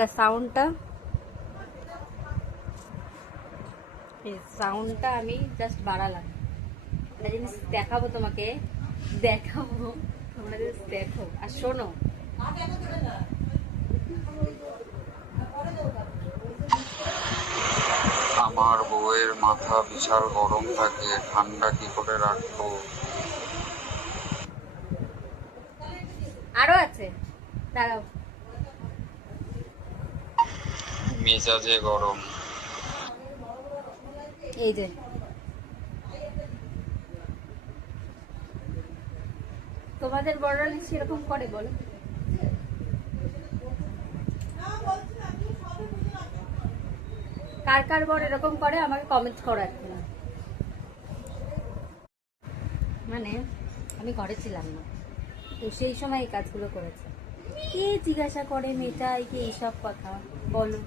এটা সাউন্ডটা, এই সাউন্ডটা আমি জাস্ট বাড়ালাম। একটা জিনিস দেখাবো তোমাকে, দেখাবো, তোমরা জাস্ট দেখো আর শোনো। আমার বউয়ের মাথা বিশাল গরম থাকে, ঠান্ডা কি করে রাখবো? আরো আছে, দাঁড়াও। মেজাজে গরম। এই যে তোমাদের বড়রা নিশ্চয়ই এরকম করে, বলো? কার কার বড় এরকম করে আমাকে কমেন্ট করো এখন। মানে আমি ঘরে ছিলাম না, তো সেই সময় এই কাজগুলো করেছে। কে জিজ্ঞাসা করে মেয়েটা কি এইসব কথা, বলো?